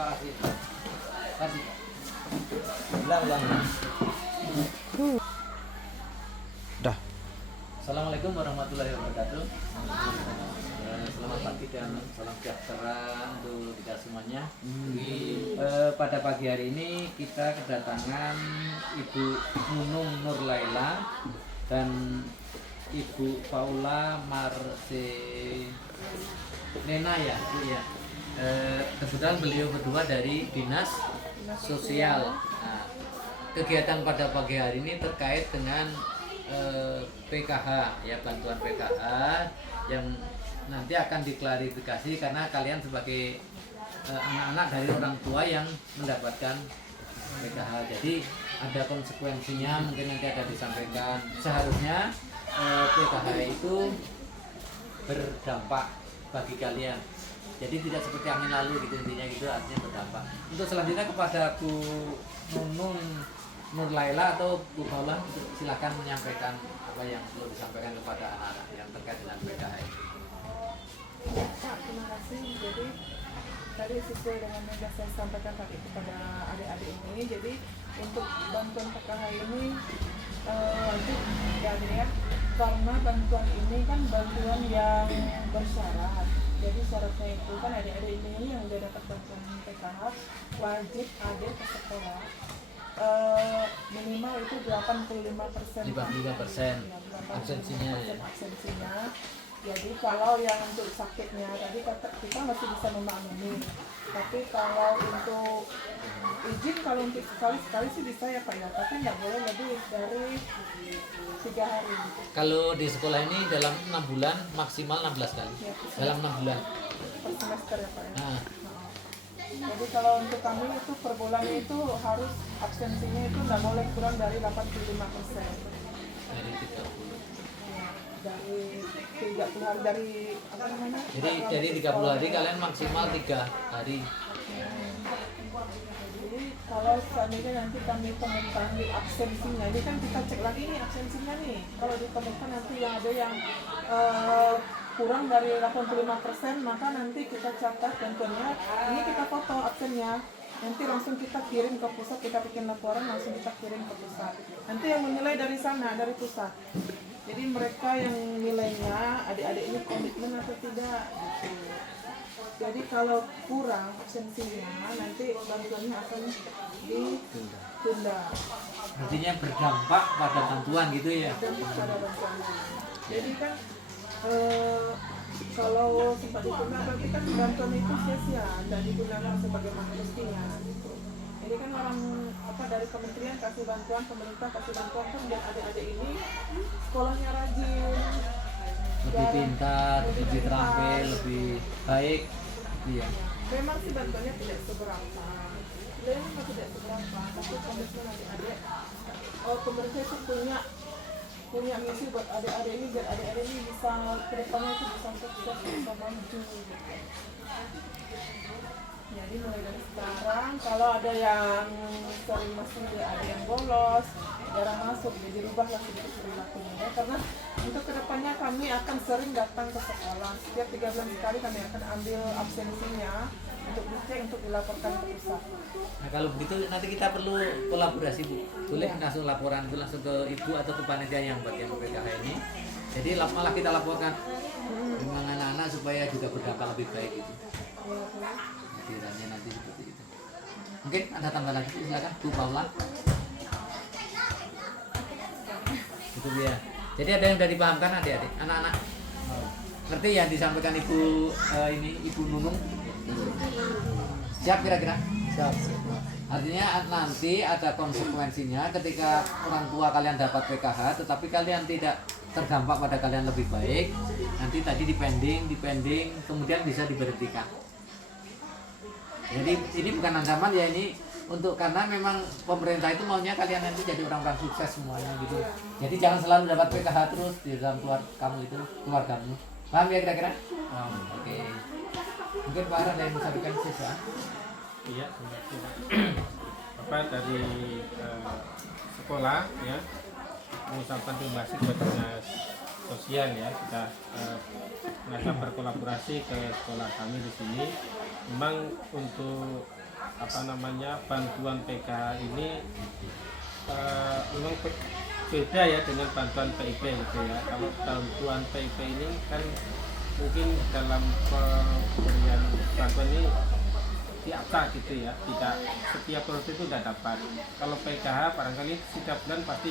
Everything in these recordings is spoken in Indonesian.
kasih. Kasih. Ulang. Dah. Assalamualaikum warahmatullahi wabarakatuh. Selamat pagi dan salam sejahtera untuk kita semuanya. Pada pagi hari ini kita kedatangan Ibu Nunung Nurlaila dan Ibu Paula Marcelena ya, Bu ya. Kebetulan beliau berdua dari Dinas Sosial. Nah, kegiatan pada pagi hari ini terkait dengan PKH ya, bantuan PKH yang nanti akan diklarifikasi karena kalian sebagai anak-anak dari orang tua yang mendapatkan PKH. Jadi ada konsekuensinya, mungkin nanti ada disampaikan. Seharusnya PKH itu berdampak bagi kalian. Jadi tidak seperti angin lalu gitu, intinya gitu, artinya berdampak. Untuk selanjutnya kepada Bu Nunung Nurlaila atau Bu Paula, silakan menyampaikan apa yang perlu disampaikan kepada anak-anak yang terkait dengan PKH. Ya, Pak, terima kasih. Jadi tadi sesuai dengan yang sudah saya sampaikan tadi kepada adik-adik ini, jadi untuk bantuan PKH ini wajib ya, karena bantuan ini kan bantuan yang bersyarat. Jadi syaratnya itu kan adik-adik ini yang sudah dapat bantuan PKH wajib adik ke sekolah. Minimal itu 85%. 85% absensinya ya. Absensinya. Jadi kalau yang untuk sakitnya tadi kita masih bisa memaklumi. Tapi kalau untuk izin, kalau untuk sekali sih bisa ya Pak ya. Tapi nggak boleh lebih dari 3 hari. Kalau di sekolah ini dalam 6 bulan maksimal 16 kali. Ya, dalam 6 bulan. per semester ya Pak ya. Nah, Jadi kalau untuk kami itu per bulan itu harus absensinya itu nggak boleh kurang dari 85%. dari 30. Dari 30 hari, dari apa namanya? Jadi dari 30 hari kalian maksimal 3 hari. Jadi kalau seandainya nanti kami temukan di absensinya, ini kan kita cek lagi nih absensinya nih. Kalau ditemukan nanti yang ada yang kurang dari 85%, maka nanti kita catat bantuannya. Ini kita foto absennya. Nanti langsung kita kirim ke pusat, kita bikin laporan langsung kita kirim ke pusat. Nanti yang menilai dari sana, dari pusat. Jadi mereka yang nilainya adik-adik ini komitmen atau tidak gitu. Jadi kalau kurang absensinya nanti bantuannya akan ditunda. Artinya berdampak pada bantuan gitu ya. Dan pada bantuannya. Jadi kan kalau sempat ditunda berarti kan bantuan itu sia-sia, tidak digunakan sebagaimana mestinya gitu. Jadi kan orang dari kementerian kasih bantuan, pemerintah kasih bantuan kan biar adik-adik ini sekolahnya rajin, Lebih pintar, lebih terampil, lebih baik. Iya. Memang sih bantuannya tidak seberapa, tidak seberapa, tapi komitmen adik-adik. Pemerintah itu punya misi buat adik-adik ini, biar adik-adik ini bisa kedepannya itu bisa sukses, bisa maju gitu. Jadi mulai dari sekarang kalau ada yang sering masuk, ada yang bolos, jarang masuk, jadi rubahlah sedikit perilakunya ya. Karena untuk kedepannya kami akan sering datang ke sekolah. Setiap 3 bulan sekali kami akan ambil absensinya untuk dicek, untuk dilaporkan ke pusat. Nah kalau begitu nanti kita perlu kolaborasi Bu. Boleh langsung laporan itu langsung ke Ibu atau ke panitia yang bagian PKH ini. Jadi malah kita laporkan dengan anak-anak supaya juga berdampak lebih baik gitu. Hadirannya nanti seperti itu. Mungkin ada tambahan lagi, silakan Bu Paula. Itu dia. Jadi ada yang sudah dipahamkan adik-adik, anak-anak. Ngerti yang disampaikan Ibu Ibu Nunung? Siap kira-kira? Siap. Artinya nanti ada konsekuensinya ketika orang tua kalian dapat PKH, tetapi kalian tidak terdampak pada kalian lebih baik. Nanti tadi dipending, kemudian bisa diberhentikan. Jadi ini bukan ancaman ya, ini untuk karena memang pemerintah itu maunya kalian nanti jadi orang-orang sukses semuanya gitu. Jadi jangan selalu dapat PKH terus di dalam keluargamu. Paham ya kira-kira? Oke. Mungkin Pak Ara ada yang menyampaikan siswa. Iya, Bapak dari sekolah ya mengucapkan terima kasih kepada dinas sosial ya, sudah mengajak berkolaborasi ke sekolah kami di sini. Memang untuk bantuan PKH ini memang beda ya dengan bantuan PIP gitu ya. Kalau bantuan PIP ini kan mungkin dalam pemberian bantuan ini diacak gitu ya, tidak setiap produk itu tidak dapat. Kalau PKH barangkali setiap bulan pasti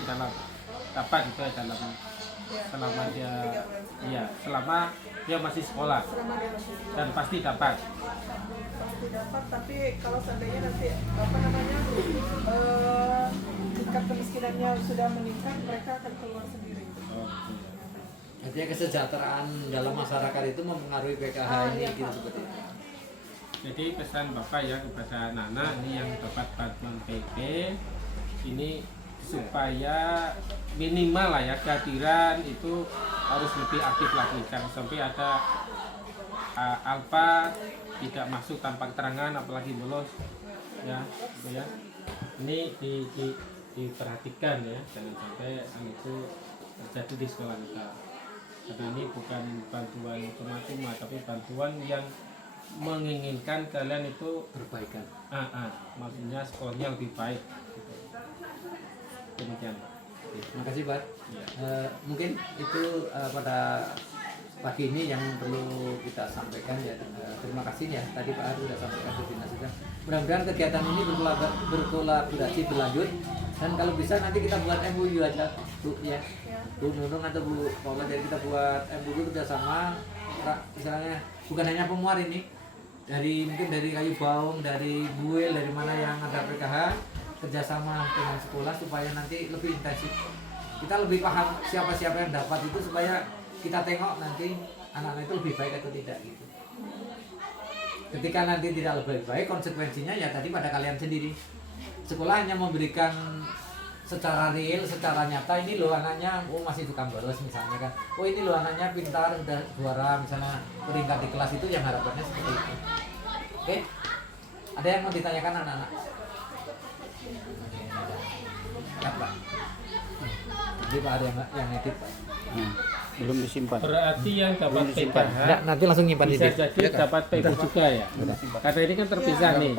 dapat gitu ya, selama dia selama dia masih sekolah Selama dia masih dan pasti dapat. pasti dapat, tapi kalau seandainya nanti tingkat kemiskinannya sudah meningkat, mereka akan keluar sendiri. Artinya kesejahteraan dalam masyarakat itu mempengaruhi PKH ini iya, gitu Pak. seperti itu. Jadi pesan Bapak ya kepada anak-anak ini yang dapat bantuan PP ini supaya minimal lah ya kehadiran itu harus lebih aktif lagi, jangan sampai ada alfa tidak masuk tanpa keterangan apalagi bolos ya, gitu ya. Ini diperhatikan ya, jangan sampai hal itu terjadi di sekolah kita. Karena ini bukan bantuan cuma-cuma, tapi bantuan yang menginginkan kalian itu Perbaikan. maksudnya sekolahnya lebih baik gitu. Demikian Pak. Terima kasih Pak. Ya. Mungkin itu pada pagi ini yang perlu kita sampaikan ya. Terima kasih ya tadi Pak Ari sudah sampaikan ke Dinas Sosial. Mudah-mudahan kegiatan ini berkolaborasi berlanjut, dan kalau bisa nanti kita buat MOU aja Bu ya. Bu Nunung atau Bu Paula, jadi kita buat MOU kerjasama, misalnya bukan hanya pemuar ini, mungkin dari Kayu Baung, dari Buel, dari mana yang ada PKH, kerjasama dengan sekolah supaya nanti lebih intensif. Kita lebih paham siapa-siapa yang dapat itu, supaya kita tengok nanti anak-anak itu lebih baik atau tidak gitu. Ketika nanti tidak lebih baik, konsekuensinya ya tadi pada kalian sendiri. Sekolah hanya memberikan secara real, secara nyata, ini loh anaknya masih tukang bolos misalnya kan, ini loh anaknya pintar, udah juara misalnya peringkat di kelas, itu yang harapannya seperti itu. Oke, ada yang mau ditanyakan anak-anak? Ya Pak. Jadi Pak ada yang edit Pak. Belum disimpan. Berarti yang dapat PKH Nanti langsung nyimpan bisa edit. jadi dapat PP juga ya. Karena ini kan terpisah nih.